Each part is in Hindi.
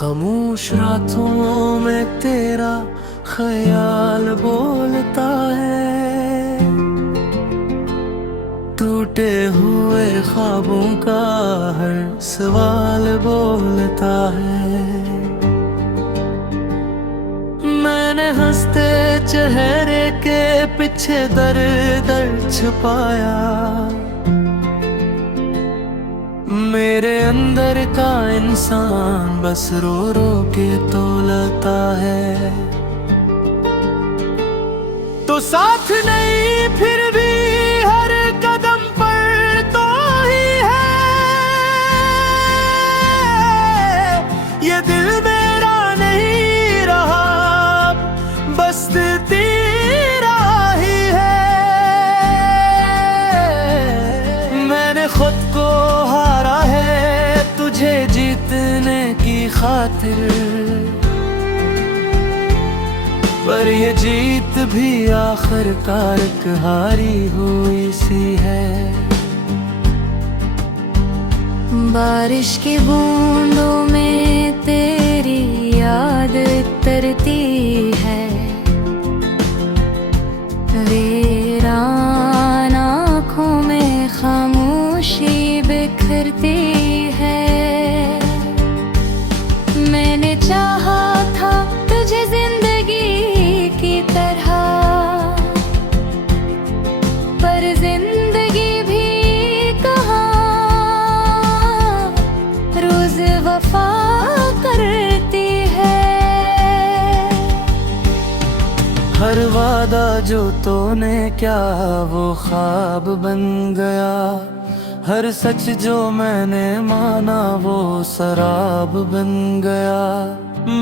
खामोश रातों में तेरा ख्याल बोलता है, टूटे हुए ख्वाबों का हर सवाल बोलता है। मैंने हंसते चेहरे के पीछे दर्द छुपाया, मेरे अंदर का इंसान बस रो रो के तोलता है। तो साथ नहीं फिर भी हर कदम पर तो ही है, ये दिल मेरा नहीं रहा, बस तेरा ही है। मैंने खुद को हारा है तुझे जीतने की खातिर, पर ये जीत भी आखिरकार हारी हुई सी है। बारिश की बूंदों में तेरी याद तरती है, वीरान आँखों में खामोशी बिखरती है। मैंने चाहा था तुझे जिंदगी की तरह, पर जिंदगी भी कहाँ रोज वफा करती है। हर वादा जो तूने क्या वो ख्वाब बन गया, हर सच जो मैंने माना वो शराब बन गया।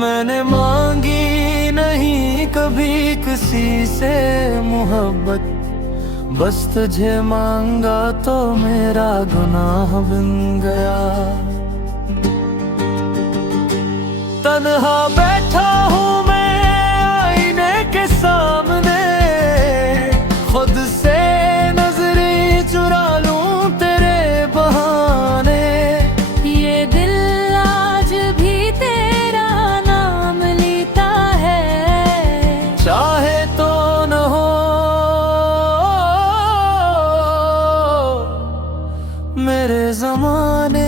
मैंने मांगी नहीं कभी किसी से मोहब्बत, बस तुझे मांगा तो मेरा गुनाह बन गया। तन्हा बैठा हूँ मैं आईने के सामने, खुद से नजरें चुरा लूं तेरे बहाने। ये दिल आज भी तेरा नाम लेता है, चाहे तो न हो मेरे ज़माने,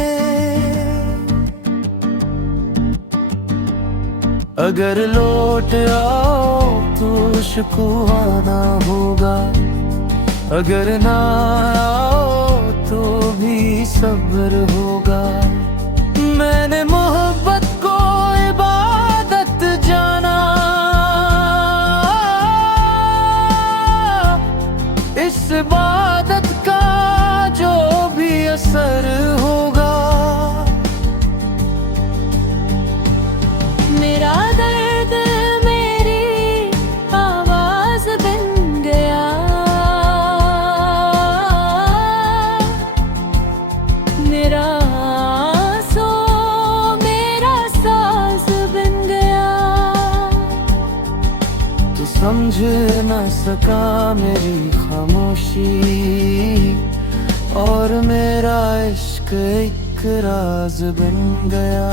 अगर लौट आओ तो शुक्राना होगा, अगर ना आओ तो भी सब्र होगा। मैंने मोहब्बत को इबादत जाना, इस इबादत का जो भी असर होगा। मेरा दर्द मेरी आवाज बन गया, मेरा आंसू मेरा साज बन गया। तू समझ न सका मेरी खामोशी, और मेरा इश्क एक राज बन गया।